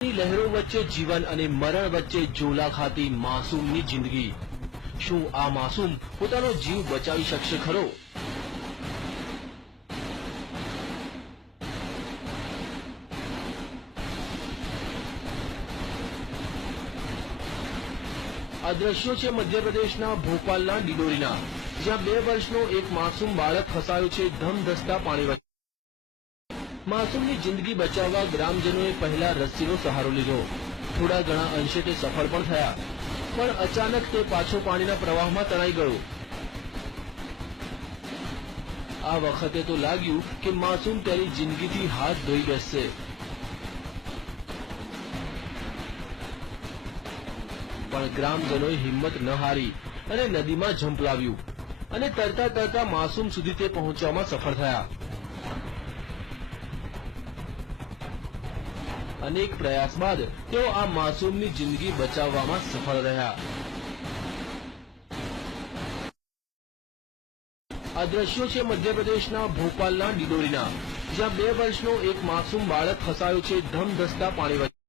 લહેરો વચ્ચે જીવન અને મરણ વચ્ચે ઝોલા ખાતી માસૂમની જિંદગી। શું આ માસૂમ પોતાનો જીવ બચાવી શકશે ખરો? આ દ્રશ્યો છે મધ્યપ્રદેશના ભોપાલના ડિડોરીના, જ્યાં 2 વર્ષનો એક માસૂમ બાળક ફસાયો છે ધમધસતા પાણી વચ્ચે। માસૂમની જિંદગી બચાવવા ગ્રામજનોએ પહેલા રસ્સીનો સહારો લીધો। થોડા ઘણા અંશે તે સફળ પણ થયા, પણ અચાનક તે પાછો પાણીના પ્રવાહમાં તણાઈ ગયો। આ વખતે તો લાગ્યું કે માસૂમ તેની જિંદગીથી હાથ ધોઈ બેસશે, પણ ગ્રામજનોએ હિંમત ન હારી અને નદીમાં ઝંપલાવ્યું અને તરતા તરતા માસૂમ સુધી તે પહોંચવામાં સફળ થયા। અનેક પ્રયાસ બાદ તેઓ આ માસૂમની જિંદગી બચાવવામાં સફળ રહ્યા। આ દ્રશ્યો છે મધ્યપ્રદેશના ભોપાલના ડિડોરીના, જ્યાં 2 વર્ષનો એક માસૂમ બાળક ફસાયો છે ધમધસતા પાણી વચ્ચે।